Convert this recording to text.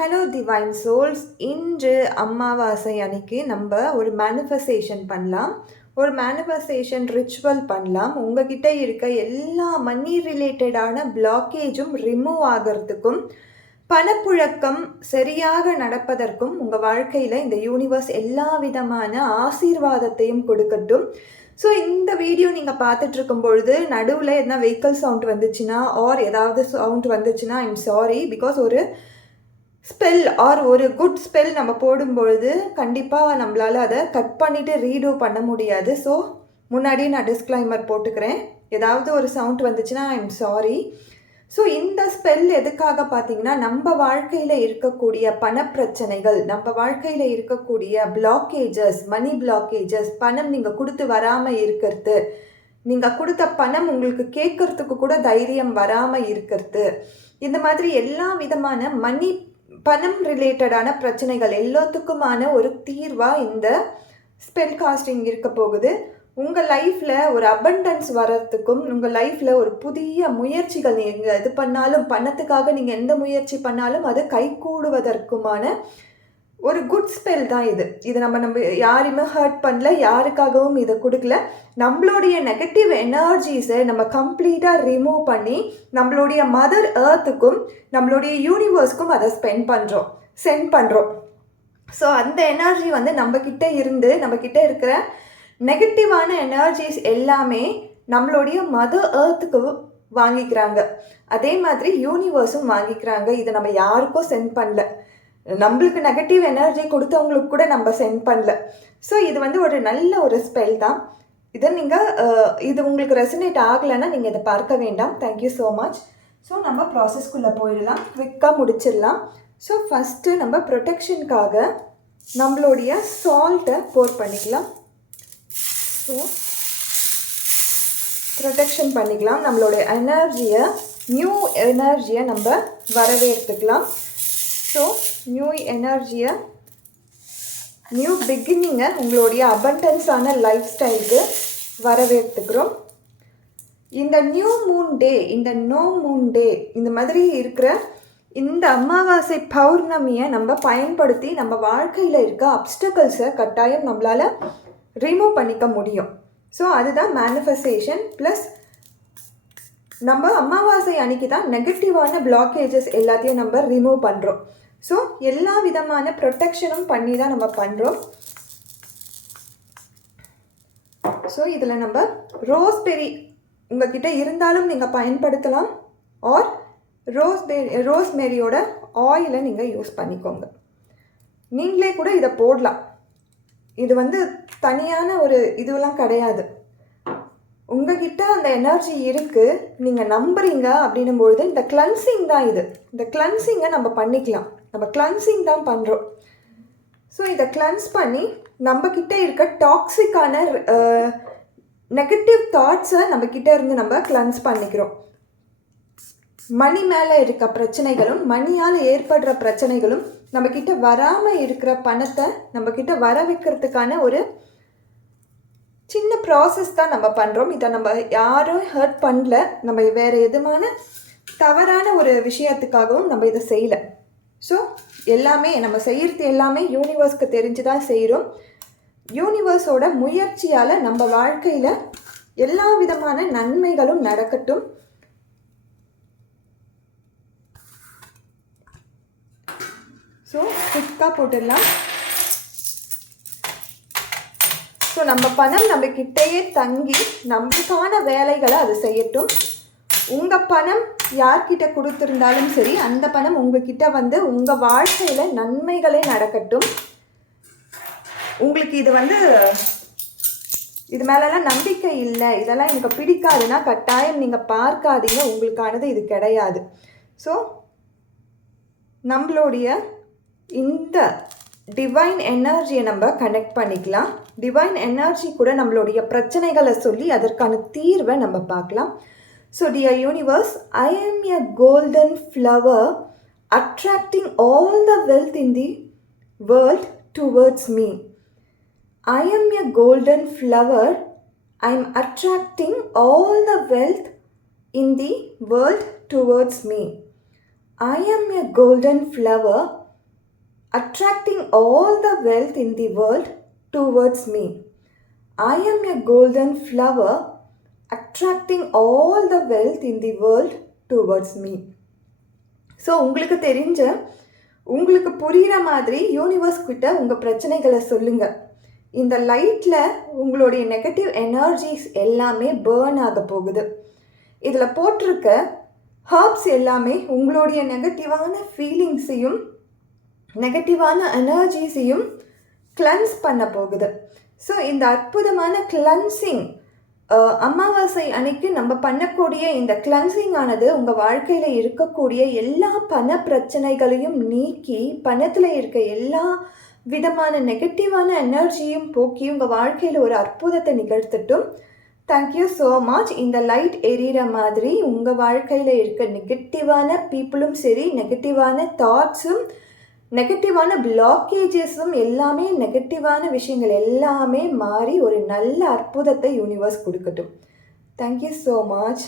Hello divine souls. இன்று அமாவாசை அன்னைக்கு நம்ம ஒரு மேனிஃபெஸ்டேஷன் பண்ணலாம். ஒரு மேனிஃபெஸ்டேஷன் ரிச்சுவல் பண்ணலாம். உங்ககிட்ட இருக்க எல்லா மணி ரிலேட்டடான பிளாக்கேஜும் ரிமூவ் ஆகிறதுக்கும் பணப்புழக்கம் சரியாக நடப்பதற்கும் உங்கள் வாழ்க்கையில் இந்த யூனிவர்ஸ் எல்லா விதமான ஆசீர்வாதத்தையும் கொடுக்கட்டும். ஸோ இந்த வீடியோ நீங்கள் பார்த்துட்ருக்கும் பொழுது நடுவில் எதனா வெஹிக்கல் சவுண்ட் வந்துச்சுன்னா ஆர் ஏதாவது சவுண்ட் வந்துச்சுன்னா ஐம் சாரி. பிகாஸ் ஒரு ஸ்பெல் ஆர் ஒரு குட் ஸ்பெல் நம்ம போடும்பொழுது கண்டிப்பாக நம்மளால் அதை கட் பண்ணிவிட்டு ரீடூ பண்ண முடியாது. ஸோ முன்னாடியே நான் டிஸ்க்ளைமர் போட்டுக்கிறேன். ஏதாவது ஒரு சவுண்ட் வந்துச்சுன்னா ஐம் சாரி. ஸோ இந்த ஸ்பெல் எதுக்காக பார்த்தீங்கன்னா, நம்ம வாழ்க்கையில் இருக்கக்கூடிய பணப்பிரச்சனைகள், நம்ம வாழ்க்கையில் இருக்கக்கூடிய பிளாக்கேஜஸ், மணி பிளாக்கேஜஸ், பணம் நீங்கள் கொடுத்து வராமல் இருக்கிறது, நீங்கள் கொடுத்த பணம் உங்களுக்கு கேட்கறதுக்கு கூட தைரியம் வராமல் இருக்கிறது, இந்த மாதிரி எல்லா விதமான பணம் ரிலேட்டடான பிரச்சனைகள் எல்லாத்துக்குமான ஒரு தீர்வாக இந்த ஸ்பெல் காஸ்டிங் இருக்க போகுது. உங்கள் லைஃப்பில் ஒரு அபண்டன்ஸ் வர்றதுக்கும், உங்கள் லைஃப்பில் ஒரு புதிய முயற்சிகள் நீங்கள் எது பண்ணாலும், பணத்துக்காக நீங்கள் எந்த முயற்சி பண்ணாலும் அது கைகூடுவதற்குமான ஒரு குட் ஸ்பெல் தான் இது. இது நம்ம யாரையுமே ஹர்ட் பண்ணல, யாருக்காகவும் இதை கொடுக்கல. நம்மளுடைய நெகட்டிவ் எனர்ஜிஸை நம்ம கம்ப்ளீட்டாக ரிமூவ் பண்ணி நம்மளுடைய மதர் எர்த்துக்கும் நம்மளுடைய யூனிவர்ஸ்க்கும் அதை சென்ட் பண்ணுறோம். ஸோ அந்த எனர்ஜி வந்து நம்மக்கிட்ட இருந்து, நம்மக்கிட்ட இருக்கிற நெகட்டிவான எனர்ஜிஸ் எல்லாமே நம்மளுடைய மதர் எர்த்துக்கு வாங்கிக்கிறாங்க. அதே மாதிரி யூனிவர்ஸும் வாங்கிக்கிறாங்க. இதை நம்ம யாருக்கும் சென்ட் பண்ணல, நம்மளுக்கு நெகட்டிவ் எனர்ஜி கொடுத்தவங்களுக்கு கூட நம்ம சென்ட் பண்ணல. ஸோ இது வந்து ஒரு நல்ல ஒரு ஸ்பெல் தான். இதை நீங்கள் இது உங்களுக்கு ரெசனேட் ஆகலைன்னா நீங்கள் இதை பார்க்க வேண்டாம். Thank you so much. ஸோ நம்ம ப்ராசஸ்க்குள்ளே போயிடலாம், குவிக்காக முடிச்சிடலாம். ஸோ ஃபஸ்ட்டு நம்ம ப்ரொடெக்ஷனுக்காக நம்மளுடைய சால்ட்டை போர் பண்ணிக்கலாம். ஸோ ப்ரொடெக்ஷன் பண்ணிக்கலாம். நம்மளோட எனர்ஜியை, நியூ எனர்ஜியை நம்ம வரவேற்றுக்கலாம். ஸோ நியூ எனர்ஜியை, நியூ பிகினிங்கை உங்களுடைய அபண்டன்ஸான லைஃப் ஸ்டைலுக்கு வரவேற்றுக்கிறோம். இந்த நியூ மூன் டே, இந்த நோ மூன் டே, இந்த மாதிரி இருக்கிற இந்த அமாவாசை பௌர்ணமியை நம்ம பயன்படுத்தி நம்ம வாழ்க்கையில் இருக்க அப்டக்கிள்ஸை கட்டாயம் நம்மளால் ரிமூவ் பண்ணிக்க முடியும். ஸோ அதுதான் மேனிஃபெஸ்டேஷன். ப்ளஸ் நம்ம அமாவாசை அன்னைக்கு தான் நெகட்டிவான பிளாக்கேஜஸ் எல்லாத்தையும் நம்ம ரிமூவ் பண்ணுறோம். ஸோ எல்லா விதமான ப்ரொடெக்ஷனும் பண்ணி தான் நம்ம பண்ணுறோம். ஸோ இதில் நம்ம ரோஸ்பெரி உங்ககிட்ட இருந்தாலும் நீங்கள் பயன்படுத்தலாம். ஆர் ரோஸ்மெரியோட ஆயிலை நீங்கள் யூஸ் பண்ணிக்கோங்க. நீங்களே கூட இதை போடலாம். இது வந்து தனியான ஒரு இதுவெல்லாம் கிடையாது. உங்ககிட்ட அந்த எனர்ஜி இருக்குது, நீங்கள் நம்புறீங்க அப்படின்னும்பொழுது இந்த கிளன்சிங் தான் இது. இந்த கிளன்சிங்கை நம்ம பண்ணிக்கலாம். நம்ம கிளன்சிங் தான் பண்ணுறோம். ஸோ இதை கிளன்ஸ் பண்ணி நம்மக்கிட்ட இருக்க டாக்ஸிக்கான நெகட்டிவ் தாட்ஸை நம்மக்கிட்ட இருந்து நம்ம கிளன்ஸ் பண்ணிக்கிறோம். மணி மேலே இருக்க பிரச்சனைகளும், மணியால் ஏற்படுற பிரச்சனைகளும், நம்மக்கிட்ட வராமல் இருக்கிற பணத்தை நம்மக்கிட்ட வர வைக்கிறதுக்கான ஒரு சின்ன ப்ராசஸ் தான் நம்ம பண்ணுறோம். இதை நம்ம யாரும் ஹர்ட் பண்ணல, நம்ம வேறு எதுமான தவறான ஒரு விஷயத்துக்காகவும் நம்ம இதை செய்யலை. ஸோ எல்லாமே நம்ம செய்கிறது எல்லாமே யூனிவர்ஸ்க்கு தெரிஞ்சு தான் செய்கிறோம். யூனிவர்ஸோட முயற்சியால் நம்ம வாழ்க்கையில் எல்லா விதமான நன்மைகளும் நடக்கட்டும். ஸோ குயிக்காக போட்டுடலாம். ஸோ நம்ம பணம் நம்மக்கிட்டேயே தங்கி நம்மளுக்கான வேலைகளை அது செய்யட்டும். உங்கள் பணம் யார்கிட்ட கொடுத்துருந்தாலும் சரி, அந்த பணம் உங்ககிட்ட வந்து உங்கள் வாழ்க்கையில் நன்மைகளே நடக்கட்டும். உங்களுக்கு இது மேலெல்லாம் நம்பிக்கை இல்லை, இதெல்லாம் எனக்கு பிடிக்காதுன்னா கட்டாயம் நீங்கள் பார்க்காதீங்க. உங்களுக்கானது இது கிடையாது. ஸோ நம்மளுடைய இந்த டிவைன் எனர்ஜியை நம்ம கனெக்ட் பண்ணிக்கலாம். டிவைன் எனர்ஜி கூட நம்மளுடைய பிரச்சனைகளை சொல்லி அதற்கான தீர்வை நம்ம பார்க்கலாம். ஸோ டியர் யூனிவர்ஸ், ஐ ஆம் எ golden flower attracting all the wealth in the world towards me. I am a golden flower. I am attracting all the wealth in the world towards me. I am a golden flower attracting all the wealth in the world towards me. I am a golden flower attracting all the wealth in the world towards me. So உங்களுக்கு புரிகிற மாதிரி universe கிட்ட உங்கள் பிரச்சனைகளை சொல்லுங்கள். இந்த லைட்டில் உங்களுடைய நெகட்டிவ் எனர்ஜிஸ் எல்லாமே பேர்ன் ஆக போகுது. இதில் போட்டிருக்க ஹர்ப்ஸ் எல்லாமே உங்களுடைய நெகட்டிவான ஃபீலிங்ஸையும் நெகட்டிவான எனர்ஜிஸையும் கிளன்ஸ் பண்ண போகுது. ஸோ இந்த அற்புதமான கிளன்சிங் அமாவாசை அன்னைக்கு நம்ம பண்ணக்கூடிய இந்த கிளன்சிங் ஆனது உங்கள் வாழ்க்கையில் இருக்கக்கூடிய எல்லா பண பிரச்சனைகளையும் நீக்கி பணத்தில் இருக்க எல்லா விதமான நெகட்டிவான எனர்ஜியும் போக்கி உங்கள் வாழ்க்கையில் ஒரு அற்புதத்தை நிகழ்த்தட்டும். Thank you so much. இந்த லைட் எரியிற மாதிரி உங்கள் வாழ்க்கையில் இருக்க நெகட்டிவான பீப்புளும் சரி, நெகட்டிவான தாட்ஸும், நெகட்டிவான பிளாக்கேஜஸும் எல்லாமே, நெகட்டிவான விஷயங்கள் எல்லாமே மாறி ஒரு நல்ல அற்புதத்தை யூனிவர்ஸ் கொடுக்கட்டும். Thank you so much.